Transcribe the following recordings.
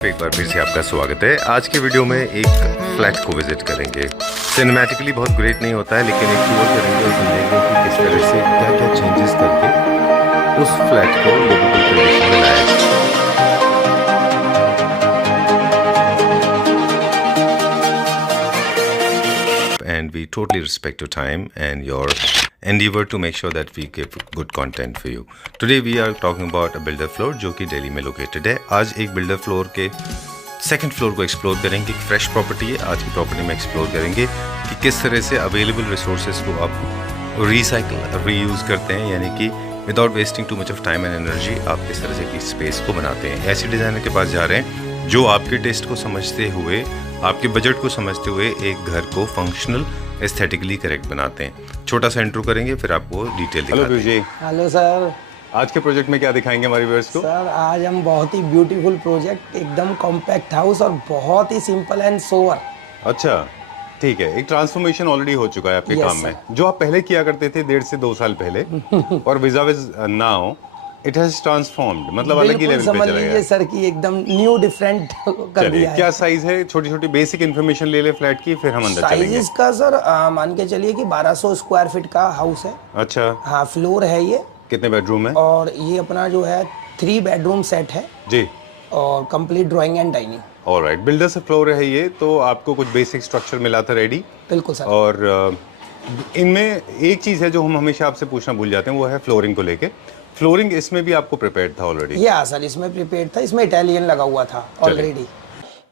एक बार फिर से आपका स्वागत है। आज के वीडियो में एक फ्लैट को विजिट करेंगे। सिनेमैटिकली बहुत ग्रेट नहीं होता है, लेकिन एक टूर करेंगे और समझेंगे कि किस तरह से क्या क्या चेंजेस करके उस फ्लैट को लिवेबल कंडीशन में लाया जाए। And we totally respect your time and your endeavor to make sure that we give good content for you. Today we are talking about a builder floor जो कि दिल्ली में located है। आज एक बिल्डर फ्लोर के सेकंड फ्लोर को explore करेंगे। Fresh property है, आज की प्रॉपर्टी में एक्सप्लोर करेंगे कि किस तरह से अवेलेबल रिसोर्सेज को आप रीसाइकिल रीयूज़ करते हैं, यानी कि without wasting too much of time and energy आप किस तरह से की स्पेस को बनाते हैं। ऐसे डिज़ाइनर के पास जा रहे हैं जो आपके टेस्ट को समझते हुए, आपके बजट को समझते हुए एक घर को फंक्शनल एस्थेटिकली करेक्ट बनाते हैं। छोटा सा इंट्रो करेंगे, फिर आपको डिटेल दिखाते हैं। जी, हेलो सर। आज के प्रोजेक्ट में क्या दिखाएंगे हमारे व्यूअर्स को? सर आज हम बहुत ही ब्यूटीफुल प्रोजेक्ट, एकदम कॉम्पैक्ट हाउस और बहुत ही सिंपल एंड सोवर। अच्छा, ठीक है। एक ट्रांसफॉर्मेशन ऑलरेडी हो चुका है आपके Yes, काम में, जो आप पहले किया करते थे 1.5 से 2 साल पहले और विज़ नाउ इट हैज ट्रांसफॉर्म्ड, मतलब अलग ही लेवल पे समझ चला लीजिए गया। सर कि एकदम न्यू डिफरेंट कर चलिए, दिया है। क्या साइज है? छोटी छोटी बेसिक इन्फॉर्मेशन ले ले फ्लैट की, फिर हम अंदर चलेंगे। साइजेस का सर मान के चलिए कि 1200 स्क्वायर फीट का हाउस है। अच्छा, हाँ, फ्लोर है ये। कितने बेडरूम है? और ये अपना जो है 3 बेडरूम सेट है जी, और complete drawing and dining. Alright. Builder से फ्लोर है ये, तो आपको कुछ बेसिक स्ट्रक्चर मिला था रेडी। बिल्कुल सर। और इनमें एक चीज़ है जो हम हमेशा आपसे पूछना भूल जाते हैं, वो है फ्लोरिंग को लेके। फ्लोरिंग इसमें भी आपको प्रिपेयर्ड था ऑलरेडी? या सर, इसमें प्रिपेयर्ड था, इसमें इटालियन लगा हुआ था ऑलरेडी।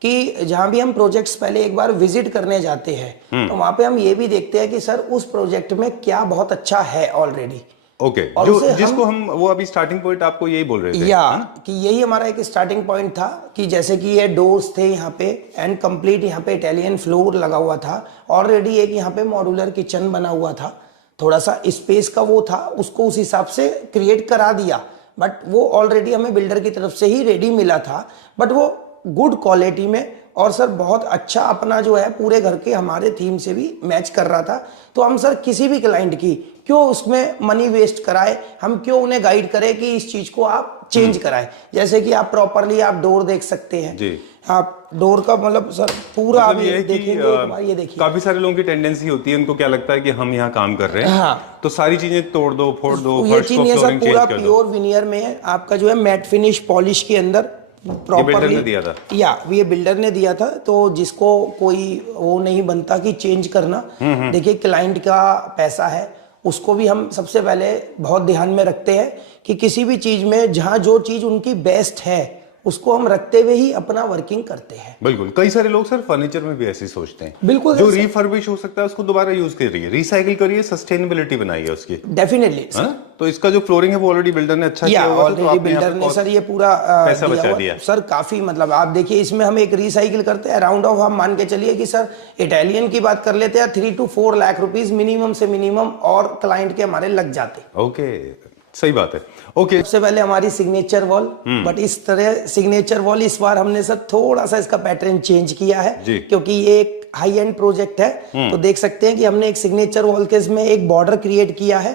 कि जहाँ भी हम प्रोजेक्ट्स पहले एक बार विजिट करने जाते हैं तो वहाँ पे हम ये भी देखते हैं कि सर उस प्रोजेक्ट में क्या बहुत अच्छा है ऑलरेडी। ओके, जो जिसको हम वो अभी स्टार्टिंग पॉइंट आपको यही बोल रहे थे या कि यही हमारा एक स्टार्टिंग पॉइंट था कि जैसे कि ये डोर्स थे यहाँ पे एंड कंप्लीट यहाँ पे इटालियन फ्लोर लगा हुआ था। ऑलरेडी एक यहाँ पे मॉड्यूलर किचन बना हुआ था, थोड़ा सा स्पेस का वो था, उसको उस हिसाब से क्रिएट करा दिया। बट वो ऑलरेडी हमें बिल्डर की तरफ से ही रेडी मिला था, बट वो गुड क्वालिटी में और सर बहुत अच्छा अपना जो है पूरे घर के हमारे थीम से भी मैच कर रहा था। तो हम सर किसी भी क्लाइंट की क्यों उसमें मनी वेस्ट कराए, हम क्यों उन्हें गाइड करें कि इस चीज को आप चेंज कराएं। जैसे कि आप प्रॉपरली आप डोर देख सकते हैं जी। आप डोर का मतलब सर पूरा मतलब ये है कि ये देखिए काफी सारे लोगों की टेंडेंसी होती है, उनको क्या लगता है कि हम यहाँ काम कर रहे हैं, हाँ, तो सारी चीजें तोड़ दो, फोड़ दो, ये फर्श चीज को ये सर फ्लोरिंग पूरा चेंज कर दो। प्योर विनियर में है आपका जो है मैट फिनिश पॉलिश के अंदर बिल्डर ने दिया था? या ये बिल्डर ने दिया था, तो जिसको कोई वो नहीं बनता कि चेंज करना। देखिए क्लाइंट का पैसा है, उसको भी हम सबसे पहले बहुत ध्यान में रखते हैं कि किसी भी चीज में जहाँ जो चीज उनकी बेस्ट है उसको हम रखते हुए ही अपना वर्किंग करते हैं। बिल्कुल। कई सारे लोग सर फर्नीचर में भी ऐसे ही सोचते हैं। बिल्कुल, जो रिफर्बिश हो सकता है उसको दोबारा यूज करिए, रिसाइकिल करिए, सस्टेनेबिलिटी बनाइए उसकी। डेफिनेटली। तो इसका जो फ्लोरिंग है वो ऑलरेडी बिल्डर ने अच्छा किया हुआ, तो ऑलरेडी बिल्डर ने सर ये पूरा पैसा बचा दिया सर काफी। मतलब आप देखिए इसमें हम एक रिसाइकिल करते हैं अराउंड ऑफ, हम मान के चलिए कि सर इटालियन की बात कर लेते हैं 3 to 4 लाख रुपीस मिनिमम से मिनिमम और क्लाइंट के हमारे लग जाते। ओके, सही बात है। ओके, सबसे पहले हमारी सिग्नेचर वॉल, बट इस तरह सिग्नेचर वॉल इस बार हमने सर थोड़ा सा इसका पैटर्न चेंज किया है क्योंकि ये एक हाई एंड प्रोजेक्ट है। तो देख सकते हैं कि हमने एक सिग्नेचर वॉल के इसमें एक बॉर्डर क्रिएट किया है।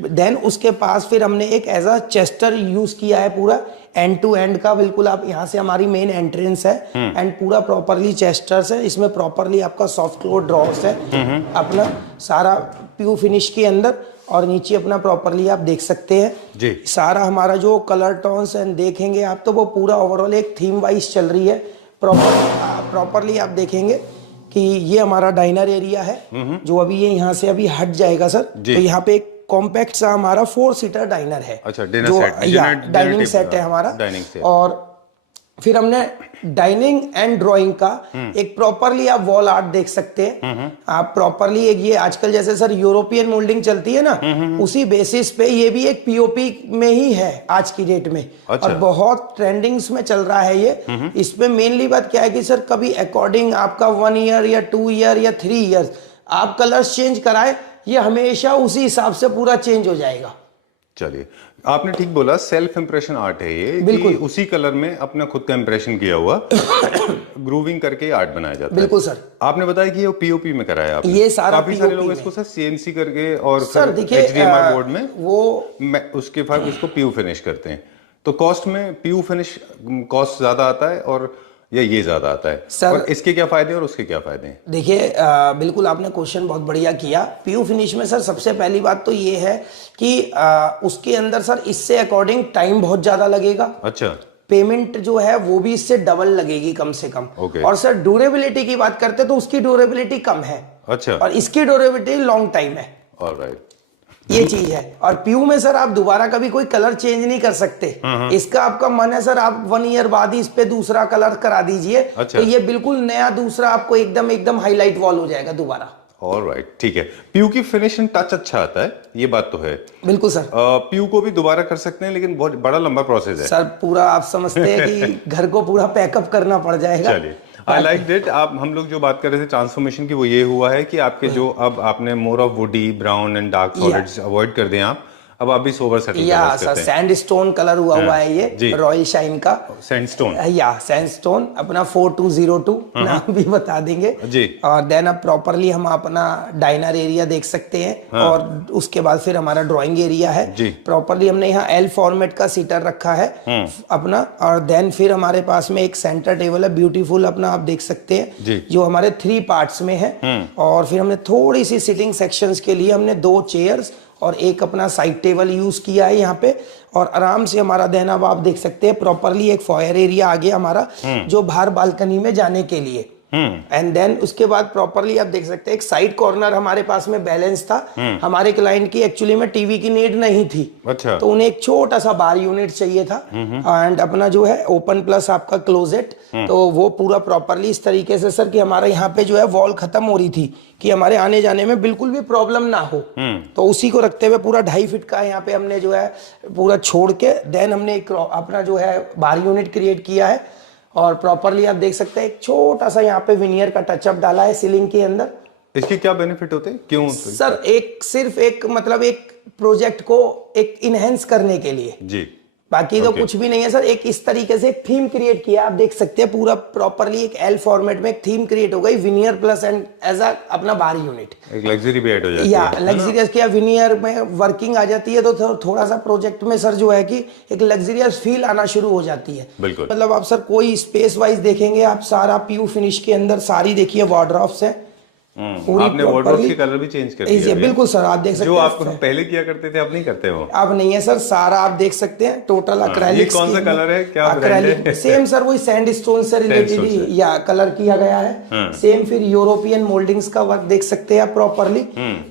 देन उसके पास फिर हमने एक एज अ चेस्टर यूज किया है पूरा एंड टू एंड का। बिल्कुल आप यहाँ से हमारी मेन एंट्रेंस है एंड पूरा प्रॉपरली चेस्टर्स है, इसमें प्रॉपरली आपका सॉफ्ट क्लोज ड्रॉर्स है अपना सारा प्यू फिनिश के अंदर, और नीचे अपना प्रॉपरली आप देख सकते हैं जी। सारा हमारा जो कलर टोन्स एंड देखेंगे आप तो वो पूरा ओवरऑल एक थीम वाइज चल रही है। प्रॉपरली आप देखेंगे कि ये हमारा डाइनर एरिया है जो अभी ये यहाँ से अभी हट जाएगा सर। तो यहाँ पे एक कॉम्पैक्ट सा हमारा 4 सीटर डाइनर है। अच्छा, डाइनिंग सेट है हमारा। डाइनिंग और फिर हमने डाइनिंग एंड ड्राइंग का एक प्रॉपरली आप वॉल आर्ट देख सकते हैं। आप प्रॉपरली एक ये आजकल जैसे सर यूरोपियन मोल्डिंग चलती है ना, उसी बेसिस पे ये भी एक पीओपी में ही है आज की डेट में। अच्छा। और बहुत ट्रेंडिंग्स में चल रहा है ये। इसमें मेनली बात क्या है कि सर कभी अकॉर्डिंग आपका 1 ईयर या 2 ईयर या 3 ईयर्स आप कलर्स चेंज कराए, ये हमेशा उसी हिसाब से पूरा चेंज हो जाएगा। चलिए, आपने ठीक बोला, सेल्फ इंप्रेशन आर्ट है ये। बिल्कुल। कि उसी कलर में अपना खुद का इंप्रेशन किया हुआ ग्रूविंग करके आर्ट बनाया जाता है। बिल्कुल सर। आपने बताया कि ये पीओपी में कराया आपने। ये सारा काफी सारे POP लोग इसको सर सीएनसी करके और सर देखिए HDMI बोर्ड में वो उसके बाद इसको पीयू फिनिश करते हैं। तो कॉस्ट में पीयू फिनिश कॉस्ट ज्यादा आता है और या ये ज्यादा आता है? सर- और इसके क्या फायदे और उसके क्या फायदे हैं? देखिए बिल्कुल आपने क्वेश्चन बहुत बढ़िया किया। पीयू फिनिश में सर सबसे पहली बात तो ये है कि उसके अंदर सर इससे अकॉर्डिंग टाइम बहुत ज्यादा लगेगा। अच्छा। पेमेंट जो है वो भी इससे डबल लगेगी कम से कम। Okay. और सर ड्यूरेबिलिटी की बात करते हैं तो उसकी ड्यूरेबिलिटी कम है। अच्छा। और इसकी ड्यूरेबिलिटी लॉन्ग टाइम है। ऑलराइट। ये चीज है। और पीयू में सर आप दोबारा कभी कोई कलर चेंज नहीं कर सकते। इसका आपका मन है सर आप 1 ईयर बाद ही इस पे दूसरा कलर करा दीजिए। अच्छा। तो ये बिल्कुल नया दूसरा आपको एकदम हाईलाइट वॉल हो जाएगा दोबारा। ऑलराइट, ठीक है। पीयू की फिनिशिंग टच अच्छा आता है, ये बात तो है। बिल्कुल सर। पीयू को भी दोबारा कर सकते हैं, लेकिन बहुत बड़ा लंबा प्रोसेस है। सर पूरा आप समझते हैं कि घर को पूरा पैकअप करना पड़ जाएगा। चलिए, आई लाइक दैट। आप हम लोग जो बात कर रहे थे ट्रांसफॉर्मेशन की, वो ये हुआ है कि आपके जो अब आपने more of woody, brown and dark solids avoid कर दें आप, अब आप भी सोबर सेटल या कलर्स सर करते हैं। सैंडस्टोन कलर हुआ है ये रॉयल शाइन का सैंडस्टोन। या सैंडस्टोन अपना 4202 नाम भी बता देंगे जी। और देन अब प्रॉपरली हम अपना डाइनर एरिया देख सकते हैं। और उसके बाद फिर हमारा ड्राइंग एरिया है। प्रॉपरली हमने यहाँ एल फॉर्मेट का सीटर रखा है अपना। और देन फिर हमारे पास में एक सेंटर टेबल है ब्यूटीफुल अपना, आप देख सकते हैं, जो हमारे 3 पार्ट्स में है। और फिर हमने थोड़ी सी सिटिंग सेक्शंस के लिए हमने 2 चेयर्स और एक अपना साइड टेबल यूज किया है यहाँ पे। और आराम से हमारा देन अब आप देख सकते हैं प्रॉपरली एक फॉयर एरिया आ गया हमारा, जो बाहर बालकनी में जाने के लिए। एंड देन उसके बाद प्रॉपरली आप देख सकते हैं एक साइड कॉर्नर हमारे पास में बैलेंस था। हमारे क्लाइंट की एक्चुअली में टीवी की नीड नहीं थी। अच्छा। तो उन्हें एक छोटा सा बार यूनिट चाहिए था। एंड अपना जो है ओपन प्लस आपका क्लोजेट, तो वो पूरा प्रॉपरली इस तरीके से सर कि हमारे यहाँ पे जो है वॉल खत्म हो रही थी कि हमारे आने जाने में बिल्कुल भी प्रॉब्लम ना हो। तो उसी को रखते हुए पूरा 2.5 फीट का यहाँ पे हमने जो है पूरा छोड़ के देन हमने एक अपना जो है बार यूनिट क्रिएट किया है। और प्रॉपरली आप देख सकते हैं एक छोटा सा यहाँ पे विनियर का टचअप डाला है सीलिंग के अंदर। इसके क्या बेनिफिट होते हैं, क्यों? सर सिर्फ एक मतलब एक प्रोजेक्ट को एक इनहेंस करने के लिए जी, बाकी तो कुछ भी नहीं है सर। एक इस तरीके से एक थीम क्रिएट किया, आप देख सकते हैं पूरा प्रॉपरली एक एल फॉर्मेट में एक थीम क्रिएट हो गई veneer plus and as a अपना बार यूनिट। एक लग्जरी भी ऐड हो जाती है। या लग्जरियस क्या विनियर में वर्किंग आ जाती है तो थोड़ा सा प्रोजेक्ट में सर जो है कि एक लग्जरियस फील आना शुरू हो जाती है। बिल्कुल। मतलब आप सर कोई स्पेस वाइज देखेंगे आप सारा पीयू फिनिश के अंदर सारी देखिए वार्डरोब्स है। आपने वार्डरोब के कलर भी चेंज कर दिए। बिल्कुल सर, आप देख सकते जो हैं आप पहले किया करते थे अब नहीं करते हो। अब नहीं है सर, सारा आप देख सकते हैं टोटल अक्रेलिक। ये कौन सा कलर है, क्या अक्रेलिक सेम सर वही सैंडस्टोन से रिलेटेड ही या कलर किया गया है सेम। फिर यूरोपियन मोल्डिंग्स का वर्क देख सकते हैं आप प्रॉपरली।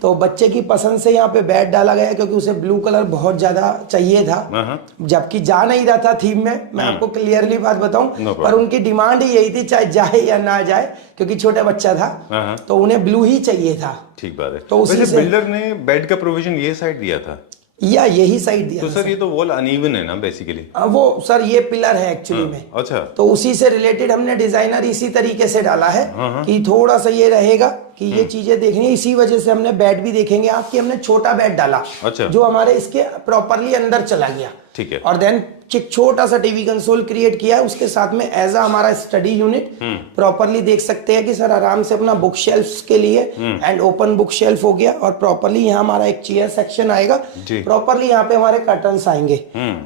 तो बच्चे की पसंद से यहाँ पे बेड डाला गया क्योंकि उसे ब्लू कलर बहुत ज्यादा चाहिए था, जबकि जा नहीं रहा था थीम में। मैं आपको क्लियरली बात बताऊं, पर उनकी डिमांड ही यही थी चाहे जाए या ना जाए, क्योंकि छोटा बच्चा था तो उन्हें ब्लू ही चाहिए था। ठीक बात है। तो वैसे बिल्डर ने बेड का प्रोविजन ये साइड दिया था या यही साइड दिया? तो सर ये तो वॉल अनइवन है ना बेसिकली। वो सर ये पिलर है एक्चुअली में। अच्छा। तो उसी से रिलेटेड हमने डिजाइनर इसी तरीके से डाला है कि थोड़ा सा ये रहेगा कि ये चीजें देखनी है। इसी वजह से हमने बेड भी देखेंगे आपकी, हमने छोटा बेड डाला। अच्छा। जो हमारे इसके प्रॉपरली अंदर चला गया। ठीक है। और देन एक छोटा सा टीवी कंसोल क्रिएट किया है उसके साथ में एज अ हमारा स्टडी यूनिट। प्रॉपरली देख सकते हैं कि सर आराम से अपना बुक शेल्फ के लिए एंड ओपन बुक शेल्फ हो गया। और प्रॉपरली यहाँ हमारा एक चेयर सेक्शन आएगा, प्रॉपरली यहाँ पे हमारे कर्टन्स आएंगे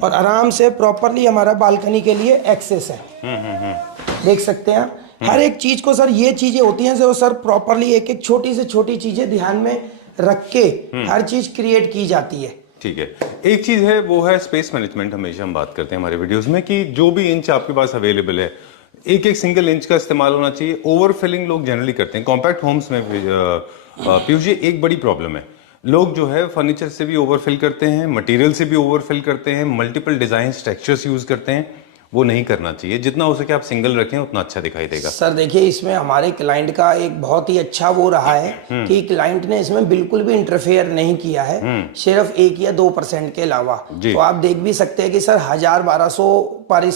और आराम से प्रॉपरली हमारा बालकनी के लिए एक्सेस है। देख सकते हैं हर एक चीज को सर, ये चीजें होती हैं सर प्रॉपरली एक एक छोटी से छोटी चीजें ध्यान में रख के हर चीज क्रिएट की जाती है। ठीक है। एक चीज है वो है स्पेस मैनेजमेंट। हमेशा हम बात करते हैं हमारे वीडियोस में कि जो भी इंच आपके पास अवेलेबल है एक एक सिंगल इंच का इस्तेमाल होना चाहिए। ओवरफिलिंग लोग जनरली करते हैं कॉम्पैक्ट होम्स में। पीयूष जी एक बड़ी प्रॉब्लम है, लोग जो है फर्नीचर से भी ओवरफिल करते हैं, मटेरियल से भी ओवरफिल करते हैं, मल्टीपल डिजाइन टेक्सचर्स यूज करते हैं। वो नहीं करना चाहिए, जितना हो सके आप सिंगल रखें उतना अच्छा दिखाई देगा। सर देखिए इसमें हमारे क्लाइंट का एक बहुत ही अच्छा वो रहा है कि क्लाइंट ने इसमें बिल्कुल भी इंटरफेयर नहीं किया है, सिर्फ 1 या 2% के अलावा। तो आप देख भी सकते हैं कि सर 1000-1200 पर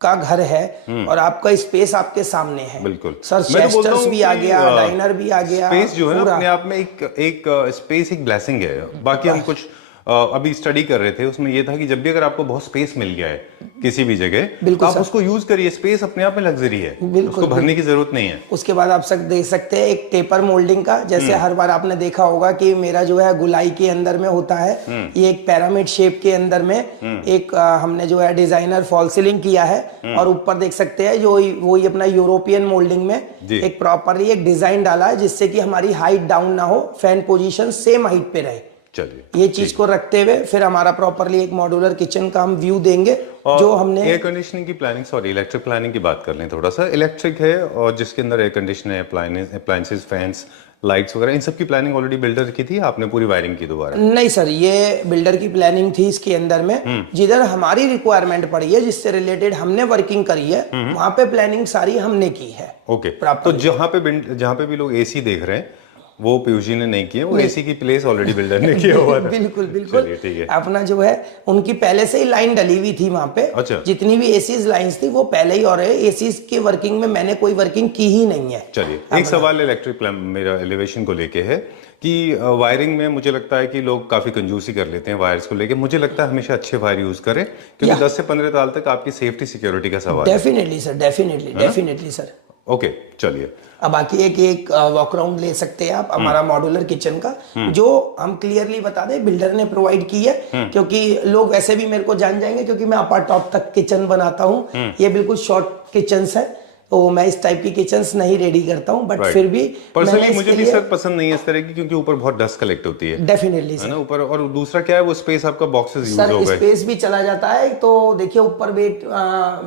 का घर है और आपका स्पेस आपके सामने है। बिल्कुल सर, चेस्टर्स भी आ गया, डाइनर भी आ गया। स्पेस जो है ना अपने आप में एक स्पेस एक ब्लेसिंग है। बाकी हम कुछ अभी स्टडी कर रहे थे, उसमें ये था कि जब भी अगर आपको बहुत स्पेस मिल गया है किसी भी जगह, तो आप उसको यूज करिए। स्पेस अपने आप में लग्जरी है, उसको भरने की जरूरत नहीं है। उसके बाद आप सब देख सकते हैं एक टेपर मोल्डिंग का, जैसे हर बार आपने देखा होगा कि मेरा जो है गुलाई के अंदर में होता है, ये एक पिरामिड शेप के अंदर में एक हमने जो है डिजाइनर फॉल सीलिंग किया है, और ऊपर देख सकते हैं जो वही अपना यूरोपियन मोल्डिंग में एक प्रॉपरली एक डिजाइन डाला है, जिससे कि हमारी हाइट डाउन ना हो, फैन पोजीशन सेम हाइट पे रहे। चलिए, ये चीज को रखते हुए फिर हमारा प्रॉपरली एक मॉड्यूलर किचन का हम व्यू देंगे। जो हमने एयर कंडीशनिंग की प्लानिंग, सॉरी इलेक्ट्रिक प्लानिंग की बात कर लें थोड़ा सा। इलेक्ट्रिक है और जिसके अंदर एयर कंडीशनर है, अप्लायंसेस, फैंस, लाइट्स वगैरह, इन सब की प्लानिंग ऑलरेडी बिल्डर की थी, आपने पूरी वायरिंग की दोबारा? नहीं सर, ये बिल्डर की प्लानिंग थी इसके अंदर में, जिधर हमारी रिक्वायरमेंट पड़ी है, जिससे रिलेटेड हमने वर्किंग करी है, वहां पे प्लानिंग सारी हमने की है। ओके, तो जहाँ पे भी लोग एसी देख रहे हैं वो पीयूष ने नहीं किए, वो एसी की प्लेस ऑलरेडी बिल्डर ने किया हुआ था। बिल्कुल बिल्कुल, ठीक है। अपना जो है उनकी पहले से ही लाइन डली हुई थी वहां पे। अच्छा। जितनी भी एसीज लाइंस थी वो पहले ही, और एसीज की वर्किंग में मैंने कोई वर्किंग की ही नहीं है। चलिए, एक सवाल इलेक्ट्रिक मेरा एलिवेशन को लेके है कि वायरिंग में मुझे लगता है कि लोग काफी कंजूसी कर लेते हैं वायर्स को लेके। मुझे लगता है हमेशा अच्छे वायर यूज करें, क्योंकि 10 से 15 साल तक आपकी सेफ्टी सिक्योरिटी का सवाल है। Definitely sir, definitely sir. Okay, चलिए। अब बाकी एक वॉक अराउंड ले सकते हैं आप हमारा मॉड्यूलर किचन का, जो हम क्लियरली बता दें बिल्डर ने प्रोवाइड की है, क्योंकि लोग वैसे भी मेरे को जान जाएंगे, क्योंकि मैं अपर टॉप तक किचन बनाता हूँ। ये बिल्कुल शॉर्ट किचन्स है, तो मैं इस टाइप की किचन्स नहीं रेडी करता हूँ, बट फिर भी पर्सनली मुझे भी सर पसंद नहीं है इस तरह की, क्योंकि ऊपर बहुत डस्ट कलेक्ट होती है। डेफिनेटली है ना ऊपर, और दूसरा क्या है, वो स्पेस आपका बॉक्सेस यूज हो गए, स्पेस भी चला जाता है। तो देखिए ऊपर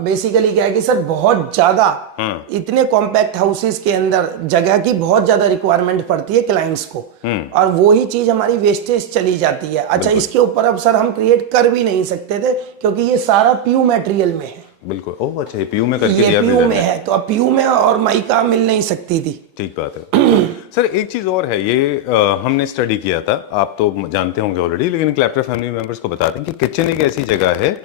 बेसिकली क्या है कि सर बहुत ज्यादा इतने कॉम्पैक्ट हाउसेस के अंदर जगह की बहुत ज्यादा रिक्वायरमेंट पड़ती है क्लाइंट्स को, और वही चीज हमारी वेस्टेज चली जाती है। अच्छा, इसके ऊपर अब सर हम क्रिएट कर भी नहीं सकते थे, क्योंकि ये सारा पीयू मटेरियल में है। बिल्कुल। ओह अच्छा, ये पीयू में करके दिया, ये पीयू में है, तो अब पीयू में और माइका मिल नहीं सकती थी। ठीक बात है। सर एक चीज और है, ये हमने स्टडी किया था, आप तो जानते होंगे ऑलरेडी, लेकिन क्लैप्टर फैमिली मेंबर्स को बता दें कि किचन एक ऐसी जगह है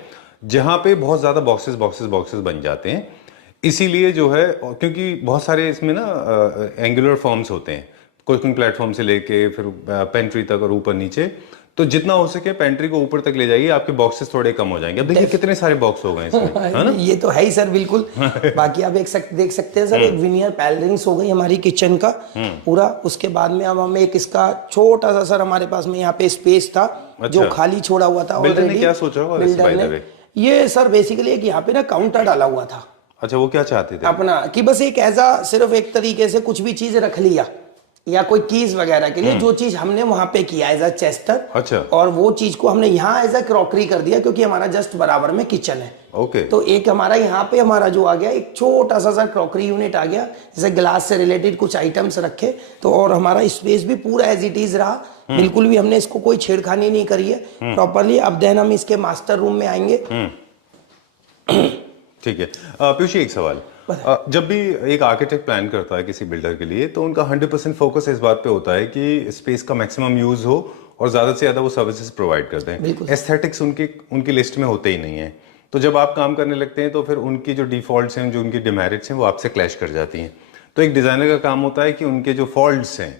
जहां पे बहुत ज्यादा बॉक्सेस बन जाते हैं। इसीलिए जो है, क्योंकि बहुत सारे इसमें ना एंगुलर फॉर्म्स होते हैं, कुकिंग प्लेटफॉर्म से लेके फिर पेंट्री तक और ऊपर नीचे, तो जितना हो सके पेंट्री को ऊपर तक ले जाइए, आपके बॉक्सेस थोड़े कम हो जाएंगे। अब देखिए कितने सारे बॉक्स हो गए इसमें, है ना? ये तो है ही सर, बिल्कुल। बाकी आप देख सकते हैं सर, एक विनियर पैनलिंग्स हो गई हमारी किचन का पूरा। उसके बाद में अब हमें एक इसका छोटा सा सर हमारे पास में यहाँ पे स्पेस था, जो खाली छोड़ा हुआ था। बिल्डर ने क्या सोचा होगा बिल्डर ने ये सर बेसिकली एक यहाँ पे ना काउंटर डाला हुआ था। अच्छा, वो क्या चाहते थे अपना कि बस एक ऐसा सिर्फ एक तरीके से कुछ भी चीज रख लिया, या कोई कीज वगैरह के लिए, जो चीज हमने वहां पे किया एज अ चेस्टर। अच्छा। और वो चीज को हमने यहाँ एज अ क्रॉकरी कर दिया, क्योंकि हमारा जस्ट बराबर में किचन है। ओके। तो एक हमारा यहाँ पे हमारा जो आ गया, एक छोटा सा क्रॉकरी यूनिट आ गया, जैसे ग्लास से रिलेटेड कुछ आइटम्स रखे, तो और हमारा स्पेस भी पूरा एज इट इज रहा। बिल्कुल भी हमने इसको कोई छेड़खानी नहीं करी है प्रॉपरली। अब देन हम इसके मास्टर रूम में आएंगे। ठीक है। पीयूष, एक सवाल, जब भी एक आर्किटेक्ट प्लान करता है किसी बिल्डर के लिए, तो उनका 100% फोकस इस बात पे होता है कि स्पेस का मैक्सिमम यूज हो और ज्यादा से ज्यादा वो सर्विसेज प्रोवाइड करते हैं। एस्थेटिक्स उनकी लिस्ट में होते ही नहीं है। तो जब आप काम करने लगते हैं, तो फिर उनकी जो डिफॉल्ट्स हैं, जो उनकी डिमेरिट्स हैं, वो आपसे क्लैश कर जाती हैं। तो एक डिजाइनर का काम होता है कि उनके जो फॉल्ट्स हैं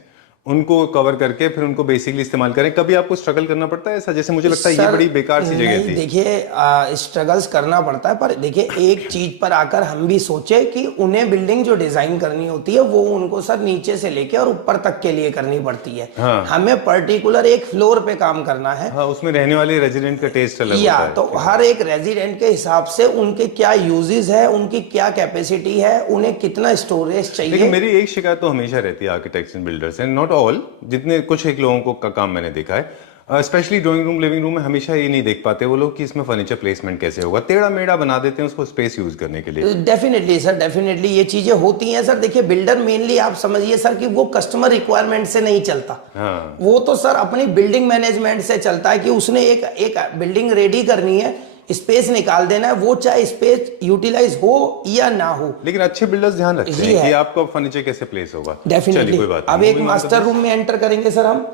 उनको कवर करके फिर उनको बेसिकली इस्तेमाल करें। कभी आपको स्ट्रगल करना पड़ता है ऐसा? जैसे मुझे लगता है ये बड़ी बेकार सी जगह थी। देखिए स्ट्रगल्स करना पड़ता है, पर देखिए एक चीज पर आकर हम भी सोचे कि उन्हें बिल्डिंग जो डिजाइन करनी होती है वो उनको सर नीचे से लेके और ऊपर तक के लिए करनी पड़ती है। हाँ। हमें पर्टिकुलर एक फ्लोर पे काम करना है। हाँ, उसमें रहने वाले रेजिडेंट का टेस्ट अलग होता है। तो हर एक रेजिडेंट के हिसाब से उनके क्या यूजेस है, उनकी क्या कैपेसिटी है, उन्हें कितना स्टोरेज चाहिए। लेकिन मेरी एक शिकायत तो हमेशा रहती है आर्किटेक्ट्स एंड बिल्डर्स से, नॉट ऑल, जितने कुछ एक लोगों को का काम मैंने देखा है, specially drawing room living room में हमेशा ये नहीं देख पाते वो लोग कि इसमें फर्नीचर प्लेसमेंट कैसे होगा। टेढ़ा मेढ़ा बना देते हैं उसको स्पेस यूज करने के लिए। डेफिनेटली सर, डेफिनेटली ये चीजें होती हैं सर। देखिए बिल्डर मेनली आप समझिए सर कि वो कस्टमर रिक्वायरमेंट से नहीं चलता। हाँ। वो तो सर अपनी बिल्डिंग मैनेजमेंट से चलता है कि उसने एक बिल्डिंग रेडी करनी है, स्पेस निकाल देना है, वो चाहे स्पेस यूटिलाइज हो या ना हो। लेकिन अच्छे बिल्डर्स ध्यान रखते हैं कि आपका फर्नीचर कैसे प्लेस होगा। डेफिनेटली। अब एक मास्टर रूम में एंटर करेंगे सर हम।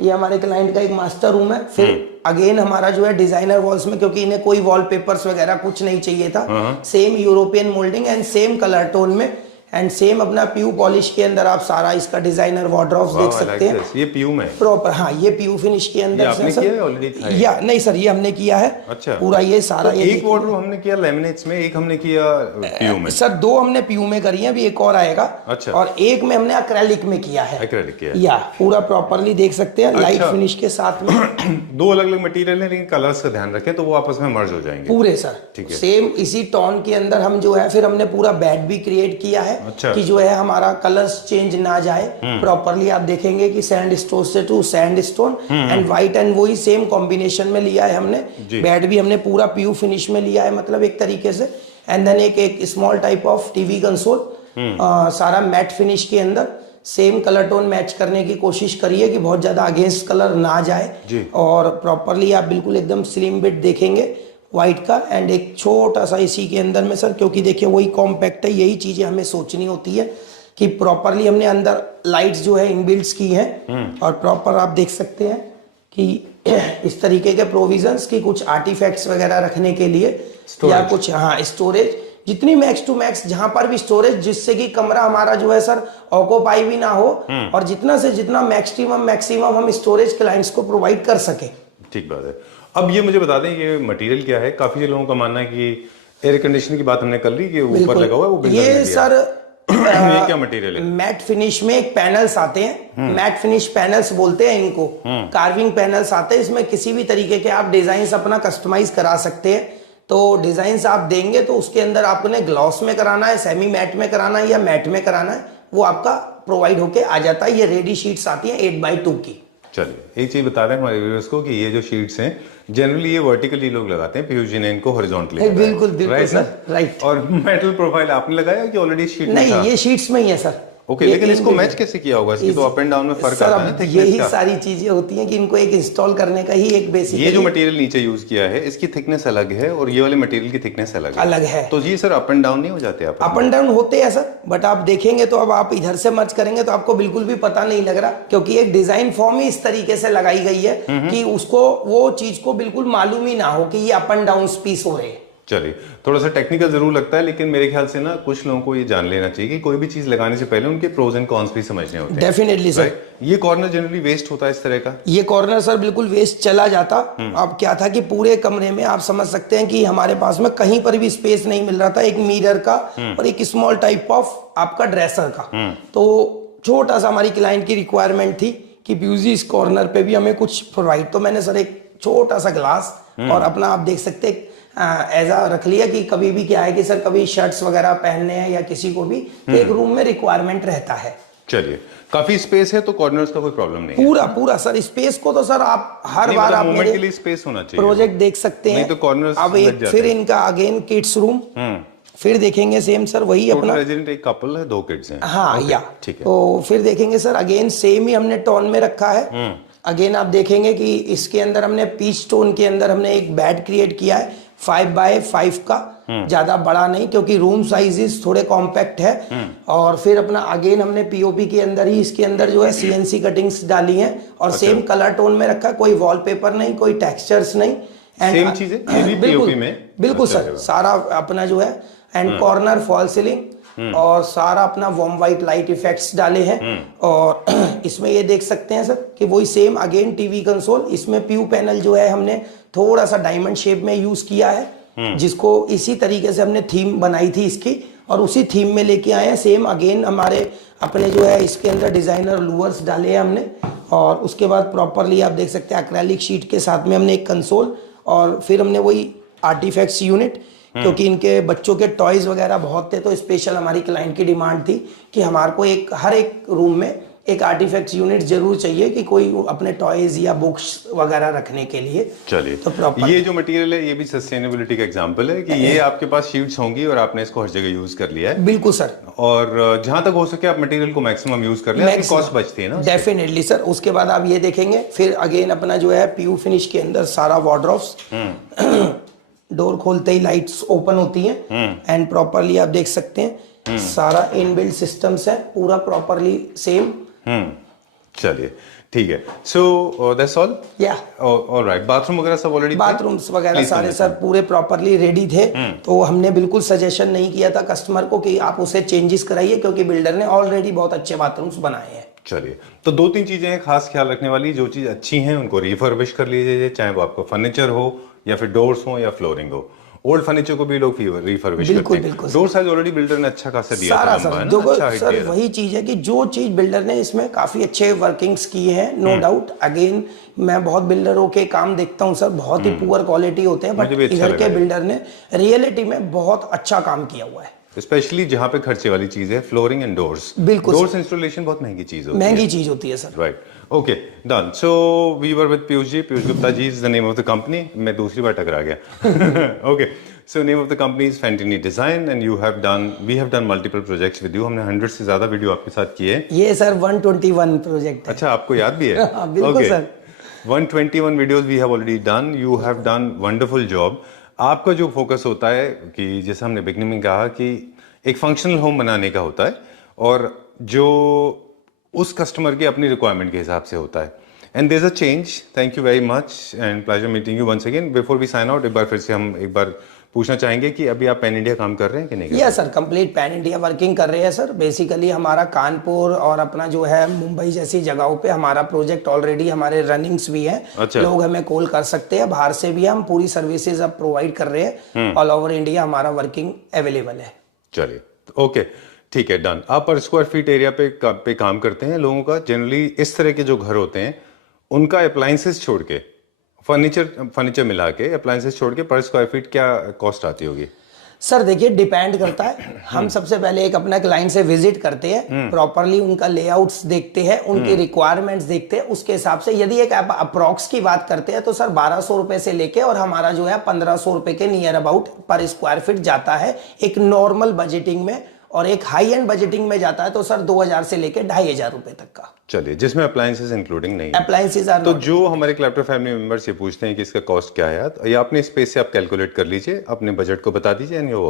ये हमारे क्लाइंट का एक मास्टर रूम है। फिर अगेन हमारा जो है डिजाइनर वॉल्स में, क्योंकि इन्हें कोई वॉलपेपर्स वगैरह कुछ नहीं चाहिए था, same European moulding and same colour tone में एंड सेम अपना पीयू पॉलिश के अंदर आप सारा इसका डिजाइनर वार्डरोब्स देख सकते हैं ये पीयू में प्रॉपर। हाँ, ये पीयू फिनिश के अंदर ये आपने से किया है ऑलरेडी? या नहीं सर, ये हमने किया है। अच्छा, पूरा ये सारा तो ये एक वार्डरोब हमने किया लैमिनेट्स में, एक हमने किया पीयू में। सर 2 हमने पीयू में करी है, अभी एक और आएगा। अच्छा। और एक में हमने एक्रेलिक में किया है। एक्रेलिक किया या पूरा प्रॉपरली देख सकते हैं लाइट अच्छा। फिनिश के साथ में। 2 अलग अलग मटेरियल है, लेकिन कलर्स का ध्यान रखें तो वो आपस में मर्ज हो जाएंगे पूरे सर ठीक है। सेम इसी टोन के अंदर हम जो है फिर हमने पूरा बेड भी क्रिएट किया है। अच्छा। कि जो है हमारा कलर्स चेंज ना जाए। प्रॉपरली आप देखेंगे कि सैंड स्टोन से to sandstone and white and वही सेम कॉम्बिनेशन में लिया है हमने। बेड भी हमने पूरा पीयू फिनिश में लिया है, मतलब एक तरीके से। एंड देन एक small type of TV console, सारा मैट फिनिश के अंदर सेम कलर टोन मैच करने की कोशिश करिए कि बहुत ज्यादा अगेंस्ट कलर ना जाए। और प्रॉपरली आप बिल्कुल एकदम स्लिम बिट देखेंगे व्हाइट का। एंड एक छोटा सा इसी के अंदर में सर, क्योंकि देखिए वही कॉम्पैक्ट है, यही चीजें हमें सोचनी होती है कि प्रॉपरली हमने अंदर लाइट्स जो है इनबिल्ट्स की हैं। और प्रॉपर आप देख सकते हैं कि इस तरीके के प्रोविजंस की कुछ आर्टिफैक्ट्स वगैरह रखने के लिए या कुछ स्टोरेज, जितनी मैक्स टू मैक्स जहां पर भी स्टोरेज, जिससे कि कमरा हमारा जो है सर ऑक्यूपाई भी ना हो और जितना से जितना मैक्सिमम हम स्टोरेज क्लाइंट्स को प्रोवाइड कर सके। ठीक बात है। अब ये मुझे बता दें ये मटेरियल क्या है? काफी लोगों का मानना है कि एयर कंडीशनर की बात हमने कर ली कि ऊपर लगा हुआ है वो बिल्डर ने ये दिया। सर ये क्या मटेरियल है? मैट फिनिश में एक पैनल्स आते हैं, मैट फिनिश पैनल्स बोलते हैं इनको। कार्विंग पैनल्स आते हैं, इसमें किसी भी तरीके के आप डिजाइन अपना कस्टमाइज करा सकते हैं। तो डिजाइन आप देंगे तो उसके अंदर आपने ग्लॉस में कराना है, सेमी मैट में कराना है या मैट में कराना है, वो आपका प्रोवाइड होके आ जाता है। ये रेडी शीट्स आती हैं 8x2 की। चलिए एक चीज बता रहे हैं हमारे व्यूअर्स को कि ये जो शीट्स हैं जनरली ये वर्टिकली लोग लगाते हैं, पीयूजी ने इनको हॉरिजॉन्टली बिल्कुल सर, राइट। और मेटल प्रोफाइल आपने लगाया कि ऑलरेडी शीट में नहीं, था? ये शीट्स में ही है सर। ओके, लेकिन इसको मैच कैसे किया होगा? इसकी तो अप एंड डाउन में फर्क आता है ना थिकनेस यही का। सारी चीजें होती हैं कि इनको एक इंस्टॉल करने का ही एक बेसिक। ये जो मटेरियल नीचे यूज किया है इसकी थिकनेस अलग है और ये वाले मटेरियल की थिकनेस अलग है। तो ये सर अप एंड डाउन नहीं हो जाते? आप अप एंड डाउन होते हैं सर, बट आप देखेंगे तो अब आप इधर से मर्ज करेंगे तो आपको बिल्कुल भी पता नहीं लग रहा, क्योंकि एक डिजाइन फॉर्म ही इस तरीके से लगाई गई है कि उसको वो चीज को बिल्कुल मालूम ही ना हो कि ये अप एंड डाउन पीस हो रहे हैं। चलिए थोड़ा सा टेक्निकल जरूर लगता है, लेकिन मेरे ख्याल से ना कुछ लोगों को ये जान लेना चाहिए कि कोई भी चीज लगाने से पहले उनके प्रोज एंड कॉन्स भी समझने होते हैं। Definitely sir. ये कॉर्नर जनरली वेस्ट होता है इस तरह का? ये कॉर्नर सर बिल्कुल वेस्ट चला जाता। अब क्या था कि पूरे कमरे में आप समझ सकते हैं कि हमारे पास में कहीं पर भी स्पेस नहीं मिल रहा था, एक मिरर का और एक स्मॉल टाइप ऑफ आपका ड्रेसर का। तो छोटा सा हमारी क्लाइंट की रिक्वायरमेंट थी कि पीयूजी इस कॉर्नर पे भी हमें कुछ प्रोवाइड, तो मैंने सर एक छोटा सा ग्लास और अपना आप देख सकते हैं ऐसा रख लिया कि कभी भी क्या है कि सर कभी शर्ट्स वगैरह पहनने हैं या किसी को भी तो एक रूम में रिक्वायरमेंट रहता है। चलिए काफी स्पेस है तो कॉर्नर्स का कोई प्रॉब्लम नहीं है। पूरा सर स्पेस को तो सर आप हर बार आप मूवमेंट के लिए स्पेस होना चाहिए, प्रोजेक्ट देख सकते हैं। नहीं तो कॉर्नर्स अब एक फिर इनका अगेन किड्स रूम फिर देखेंगे सेम सर वही अपना रेजिडेंट एक कपल है, 2 किड्स हैं। हाँ या ठीक है। तो फिर देखेंगे सर अगेन सेम ही हमने टोन में रखा है। अगेन आप देखेंगे कि इसके अंदर हमने पीच टोन के अंदर हमने एक बेड क्रिएट किया है 5x5 का, ज्यादा बड़ा नहीं क्योंकि रूम साइजेस थोड़े कॉम्पैक्ट है। और फिर अपना अगेन हमने पीओपी के अंदर ही इसके अंदर जो है सीएनसी कटिंग्स डाली हैं और सेम कलर टोन में रखा, कोई वॉलपेपर नहीं, कोई टेक्सचर्स नहीं। सेम चीजें पीओपी में बिल्कुल सर, सारा अपना जो है एंड कॉर्नर फॉल सीलिंग और सारा अपना वॉर्म व्हाइट लाइट इफेक्ट्स डाले हैं। और इसमें ये देख सकते हैं सर कि वही सेम अगेन टीवी कंसोल, इसमें पीयू पैनल जो है हमने थोड़ा सा डायमंड शेप में यूज किया है, जिसको इसी तरीके से हमने थीम बनाई थी इसकी और उसी थीम में लेके आए हैं। सेम अगेन हमारे अपने जो है इसके अंदर डिजाइनर लूवर्स डाले हैं हमने और उसके बाद प्रॉपरली आप देख सकते हैं एक्रेलिक शीट के साथ में हमने एक कंसोल और फिर हमने वही आर्टिफैक्ट्स यूनिट, क्योंकि इनके बच्चों के टॉयज वगैरह बहुत थे तो स्पेशल हमारी क्लाइंट की डिमांड थी कि हमारे को एक हर एक रूम में एक आर्टिफैक्ट्स यूनिट जरूर चाहिए कि कोई अपने टॉयज या बुक्स वगैरह रखने के लिए। चलिए तो ये जो मटेरियल है ये भी सस्टेनेबिलिटी का एग्जांपल है कि ये आपके पास शीट्स होंगी और आपने इसको हर जगह यूज कर लिया है। बिल्कुल सर। और जहां तक हो सके आप मटेरियल को मैक्सिमम यूज कर ले, कॉस्ट बचती है ना। Definitely sir. उसके बाद आप ये देखेंगे फिर अगेन अपना जो है पीयू फिनिश के अंदर सारा वार्डरोब्स, डोर खोलते ही लाइट्स ओपन होती हैं एंड प्रॉपरली आप देख सकते हैं सारा इनबिल्ट सिस्टम्स है पूरा प्रॉपरली सेम। चलिए ठीक है, सो दैट्स ऑल। या ऑलराइट, बाथरूम वगैरह सब ऑलरेडी बाथरूम्स वगैरह सारे सर पूरे प्रॉपरली रेडी थे। तो हमने बिल्कुल सजेशन नहीं किया था कस्टमर को कि आप उसे चेंजेस कराइए, क्योंकि बिल्डर ने ऑलरेडी बहुत अच्छे बाथरूम्स बनाए हैं। चलिए, तो 2-3 चीजें हैं खास ख्याल रखने वाली। जो चीज अच्छी हैं उनको रिफर्बिश कर लीजिए, चाहे वो आपका फर्नीचर हो या फिर डोर्स हो या फ्लोरिंग हो। ओल्ड फर्नीचर को भी लोग रिफर्बिश करते हैं। बिल्कुल डोर साइज ऑलरेडी बिल्डर ने अच्छा खासा दिया सारा था, लंबा है सर ना, देखो अच्छा height सर दिया था। वही चीज है कि जो चीज बिल्डर ने इसमें काफी अच्छे वर्किंग्स किए हैं, नो डाउट। अगेन मैं बहुत बिल्डरों के काम देखता हूं सर, बहुत ही पुअर क्वालिटी होते हैं, बट मुझे भी अच्छा इधर के लगा। बिल्डर ने रियलिटी में बहुत अच्छा काम किया हुआ है। स्पेशली जहाँ पे खर्चे वाली चीज है, फ्लोरिंग एंड डोर्स। बिल्कुल डोर्स इंस्टॉलेशन बहुत महंगी चीज होती है। महंगी चीज होती है sir. Right, okay, done. So we were with Piyush ji. Piyush Gupta ji is the name of the company. मैं दूसरी बार टकरा गया। Okay, so name of the company is Fantini design and we have done multiple projects with you. हमने 100 से ज्यादा video आपके साथ किए हैं। ये सर 121 प्रोजेक्ट है। अच्छा, आपको याद भी है? हाँ, बिल्कुल sir. 121 videos we have already done. You have done wonderful job. आपका जो फोकस होता है कि जैसे हमने बिगनिंग में कहा कि एक फंक्शनल होम बनाने का होता है, और जो उस कस्टमर की अपनी रिक्वायरमेंट के हिसाब से होता है। And there is a change. Thank you very much and pleasure meeting you once again. Before we sign out, एक बार फिर से हम एक बार पूछना चाहेंगे कि अभी आप पैन इंडिया काम कर रहे हैं कि नहीं कर रहे? Yes sir, complete pan India working कर रहे हैं सर। बेसिकली हमारा कानपुर और अपना जो है मुंबई जैसी जगहों पे हमारा प्रोजेक्ट ऑलरेडी हमारे रनिंग्स भी हैं। अच्छा। लोग हमें कॉल कर सकते हैं, बाहर से भी हम पूरी सर्विसेज अब प्रोवाइड कर रहे हैं। ऑल ओवर इंडिया हमारा वर्किंग अवेलेबल है। चलिए, ओके, ठीक है, डन। आप पर स्क्वायर फीट एरिया पे काम करते हैं लोगों का। जनरली इस तरह के जो घर होते हैं उनका अप्लायंसेस छोड़ के, फर्नीचर मिला के, अप्लायंसेस छोड़ के पर स्क्वायर फीट क्या कॉस्ट आती होगी? सर देखिए, डिपेंड करता है। हम सबसे पहले एक अपना क्लाइंट से विजिट करते हैं, प्रॉपरली उनका लेआउट्स देखते हैं, उनकी रिक्वायरमेंट्स देखते हैं, उसके हिसाब से यदि एक आप अप्रॉक्स की बात करते हैं तो सर 1200 रुपए से लेके और हमारा जो है 1500 रुपए के नियर अबाउट पर स्क्वायर फीट जाता है एक नॉर्मल बजटिंग में। और एक हाई एंड बजटिंग में जाता है तो सर 2000 से लेके 2500 रुपए तक का। चलिए, जिसमें अप्लायंसेस इंक्लूडिंग नहीं है। अप्लायंसेस आर तो जो हमारे क्लैप्टर फैमिली मेंबर्स ये पूछते हैं कि इसका कॉस्ट क्या है, या अपने स्पेस से आप कैलकुलेट कर लीजिए, अपने बजट को बता दीजिए एंड